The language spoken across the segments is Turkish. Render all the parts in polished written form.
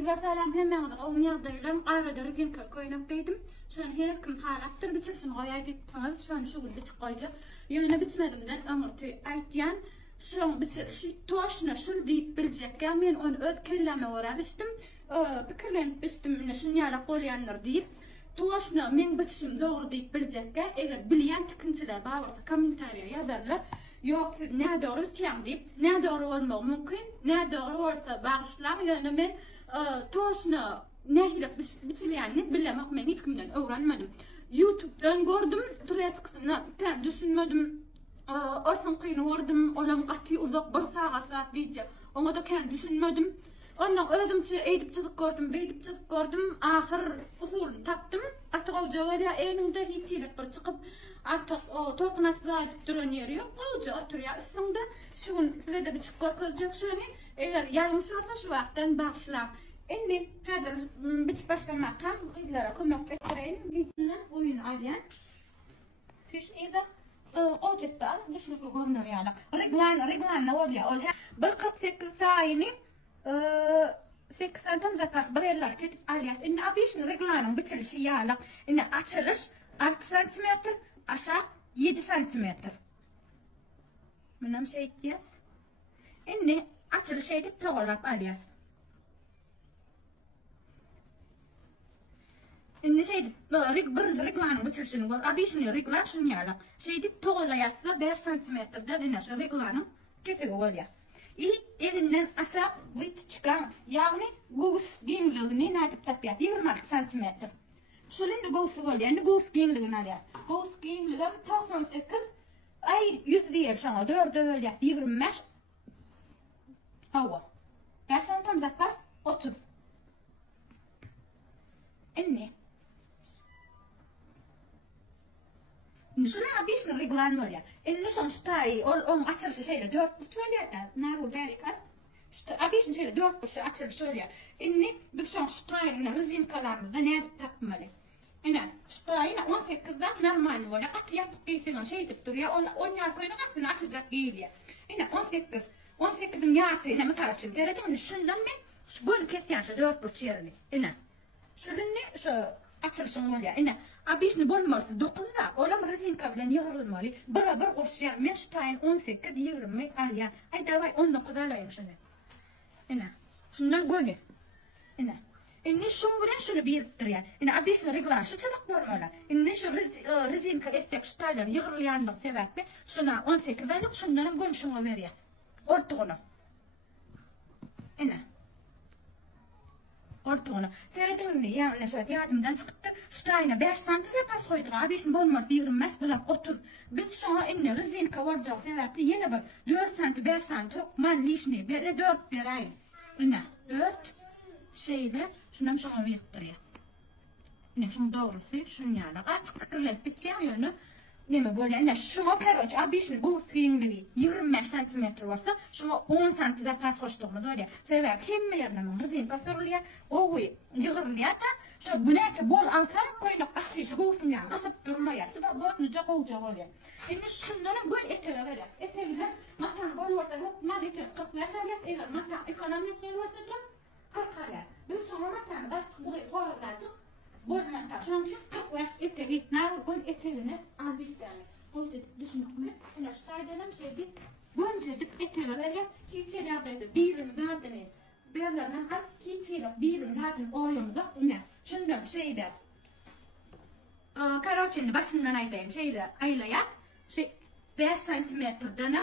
Ayrıca selam hemen onun yardımıyla ayrıca rezin koynaktaydım. Şu an her kim halattır bitirsin koyay gitsiniz. Şu an şu gün bitik koyacak. Yani bitmedimden ömürtü aytyan. Şu an toşna şul deyip bilecek. Ya men onu öz kelleme uğraştım. Fikirlenip bistim şunu yala qo'lyanlar deyip. Toşna men bitişim doğru deyip bilecek. Eğer bilyen tıkıntılar bağırsa komentariya yazarlar. Yok ne doğru çiğem deyip ne doğru olmak mümkün. Ne doğru olsa bağışlam. Yani men toşna neyle bitilyenini bilemek men hiç kimden öğrenmedim. YouTube'dan gördüm. Turist kısmına ben düşünmedim. Orsun kıyını gördüm. Olam qatı uzak bir saat video. Ona da kendi düşünmedim. Ondan ödümçe eğdipçilik gördüm, beydipçilik gördüm. Ahir usulünü taptım. Artık o cevaliya elinde hiç iyilik bir çıkıp artık o torkunat zayıf duran yeri yok. Oca oturuyor üstünde. Şu gün size de bir çık korkulacak şöyle. Eğer yanlış olsa şu vakitten başlar. Şimdi hazır bitik başlamaktan idlara komak ettireyim. Gitsinler oyun arayan. Fiş iyi de ocatta düşünüklü görünür yani. Reglan ne oluyor? Bir 48 sayını 80 zapas bir yerler ketip alıyat. İnne abişin reglanın bitilişi yağlak. İnne açılış 6 santimetre, aşağı 7 santimetre. Benim şey diyet. İnne açılış edip toğulap alıyat. İnne şey dip, birinci reglanın bitilişini gör. Abişin reglan şunu yağlak. Şey dip toğulayatsa 1 santimetreden inne şu reglanın ketigi oluyat. Elinden aşağı bit çıkan yani göğüs genliğini nadip tapiyat 26 santimetre. Şunun göğüsü var yani göğüs genliğini alıyor. Göğüs genliği 98 ay 100 diye şana 4 öyle 25 hava. Dersen tam zapas 30. İnne. Şuna abişin reglan oluyor. İnne son stay on açılışı şeyle 4 şöyle de naru berikat. İşte abişin şeyle 4 buçuk açılışı oluyor. İnne bir son stay'ın rezin kalanında ne takmalı. İnne stay'ın 18'de normal oluyor. At yapıp giysin şey deyip duruyor. On yer koyunu aslında açacak giyiliyor. İnne 18'in yarısı inne mesela için gerek onu şundan ben bunu kesiyen şu 4 buçuk yerini. İnne. Şunun şu açılışın oluyor. İnne. Abişni bolmasa 9'da olam rezinka bilen yığılmalı. Beraber koşuyor. Men ştayn 18 20 alyan. Ay davay 19'da alayım şunu. İna. Şundan gönü. İna. İnne şun bilen şunu biriktirýär. İna abişni reglan şu çılık bolmalı. İnne şu rezinka estek ştaylar yığılýanlyk sebäpli şuna 18 alyk şundan gönü şuna berýär. Ortuğuna. İna. Ortuğuna. Feridunni yani şöyle yardımdan çıktı. Ştayna 5 santim zapas koyduk. Abişin bolmar 25 bilen otur. Biz şuna inne rezinka varacak sebäpli yine bir 4 santim 5 santim man lişni böyle 4 beray. İne 4 şeyler şundan şuna biriktirýär. İne şunun doğrusu şunun yani. Açık fikirlenip bitýär yönü. Neme böyle ene şuna karoç abişin bu filmli 25 santimetre varsa şuna 10 santim zapas koştuğumuz öyle. Sebep hem yerden rezinka sürülýär. O yığılýar da şu bunatı bol alsan koyup atış gofun ya. Atıp durmaya. Sebep bu nuca olacak oluyor. Şimdi şundan böyle etele böyle. Etele matan bol orta yok. Man ete 45 alıyor. Eğer matan ekonomik değil varsa da 40 alıyor. Biz sonra matan da buraya koyarlar. Bol matan. Şu an şu 45 eteli. Nargun eteline albisyani. O dedi düşünmek. Yine ştaydanım şeydi. Bunca dip etele böyle. Hiç yerlerde birim derdini. Berlerden hiç birim derdini oyunda. Ne? Şundan şeyde. Karoçini başından aytayım şeyle aylayat. Şey 5 santimetreden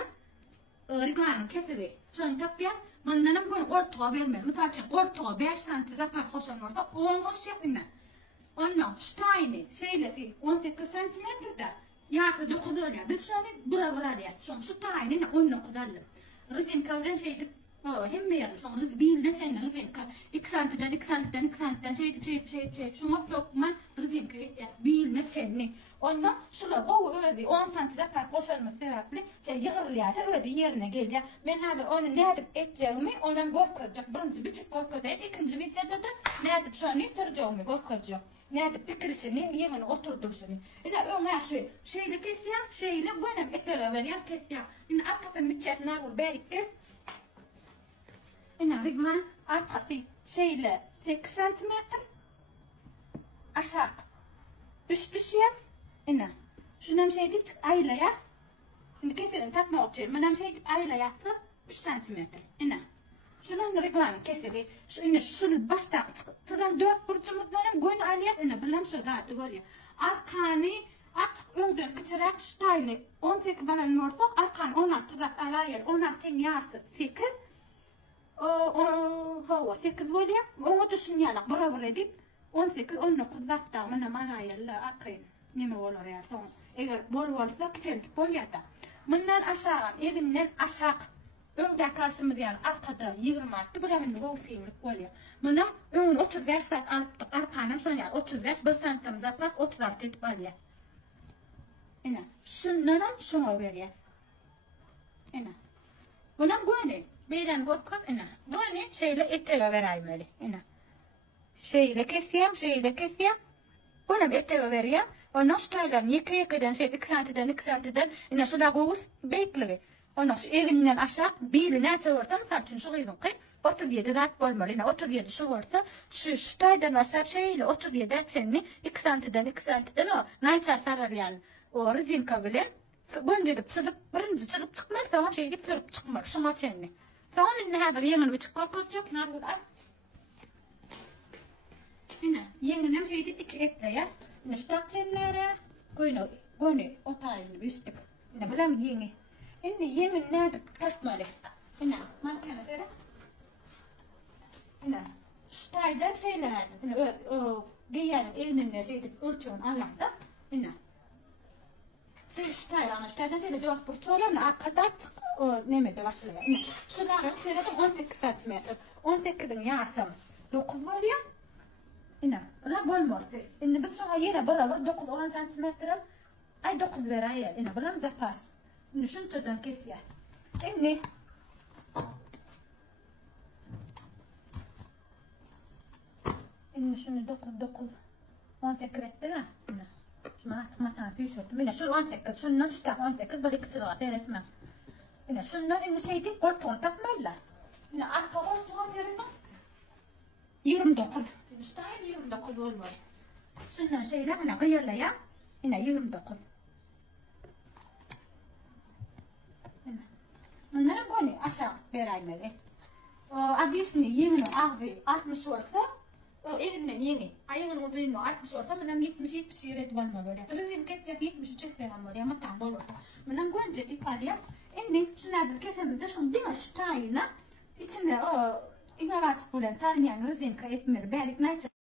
reglanın kesiri. Şunu tapyat. Bundan bunu ortağa vermeli. Mesela için ortağa 5 santim zapas koşan orta 10 koş yapın. Ondan ştayni şeyle 18 santimetrede yarısı 9 oluyor. Biz şöyle bura diye. Şu tayini 19 alır. Rezin kavlen şeydi. Hem meğer şu an bilden sen rezinka 2 santiden şey şuna dokman rezinka bilden sen ondan şular o öde 10 santim pas boşalma sebepli şey yığırlar öde yerine geldi. Ben hadi onu ne edip edeceğimi ondan korkacak. Birinci biçik korkacak. İkinci videoda da ne edip şunu tercihimi korkacak. Ne edip fikrisini yemin oturduruşunu. İla ömer şeyle kesiyor şeyle gönüm etele veriyor kesiyor. Yine arkasını bir çetler bul belki. İna reglan arkası şeyle 8 santimetre aşağı üst yap. Ina. Şundan şey dik ayla yap. Şimdi keselim takma okçayım. Bundan şey dik ayla yapsa 3 santimetre. Ina. Şunun reglanı keseli. Şu başta tıdan 4 burcumuz var. Goyun aliyat ina. Bilam şu zatı var ya. Arkani açık öndür kıçırak şutaylı 18 alan ortak. Arkan 16 zat alayır. 16 yarısı 8. هو 8 var ya. Onu düşünüyorlar. Beraber edip 18 19 zat da bana malayır. Akın. Nime olur ya. Eğer bol olsa küçük bol ya da. Bundan aşağı, evinden aşağı. Önde karşımız yani arkada 26 bulamın bu filmlik oluyor. Bundan ön 35 saat alıp arkana sonra yani 35 1 santim zatlar 36 etip alıyor. Ina. Şundan şuna veriyor. Ina. Bundan böyle. Beyden korkak ina. Böyle şeyle etele vereyim öyle. Ina. Şeyle keseyim. Buna bir etele vereyim. Ondan şutaylarını yıkayıkıdan şey 2 santiden ina şuna koğuz bekleri. Ondan şu elimden aşağı biline çağırtan saçın şu gıydın ki 37 zat bolmalı. 37 şu olsa şu şutaydan aşağı şeyle 37 etsenini 2 santiden o nayça sarar yani. O rezinka bile birinci çıkıp çıkmaz tamam şey deyip sırıp çıkmaz şuna çenni. Tamam inne hazır yemin bir çıkmak olacak nargul ay. Yine yenginem şey deyip 2 etle ya. Yine şu taksenlere koyunu otayını üsttük. Yine bilen yengi. Şimdi yemin nerede takmalı? Yine mankene tere. Yine şu taydan şeyler nerede? Yine o giyenin elinde şey deyip ölçüğün Allah'ta. Yine şu taydan şeyle 4 burç olamla arkada nemede başlıyor. Şunların serede 18 santimetre. 18'in yarısım 9 var ya. Yine la bolmaz. Yine biz şuna yere beraber 9-10 santimetre ay 9 verayı. Yine bilen zapas. Şimdi şuncadan kesiyor. Şimdi şunu 9 18 etti ha. Şuna atma tarifi şurtum. Yine şu 18 şundan şu 18 böyle kısırlar seyretmem. Yine şundan yine şey değil koltuğunu takmayla. Yine arka koltuğun yerinde 29. İşte 29 olmalı. Şundan şeyler yine kıyırlaya yine 29. Yine. Bunların böyle aşağı veraymalı. Abisini yeni ağzı 60 olsa elimden yeni. Ayağının uzunluğu 60 olsa bundan 70 yere tuvalma böyle. Bizim kepler 73 veren böyle ama tam olur. Bundan önce İtalya şimdi şunlardır kesemizde şunu değil mi şu tayına içinde o İmavat bulan tanıyan rezinka etmir. Belik neyse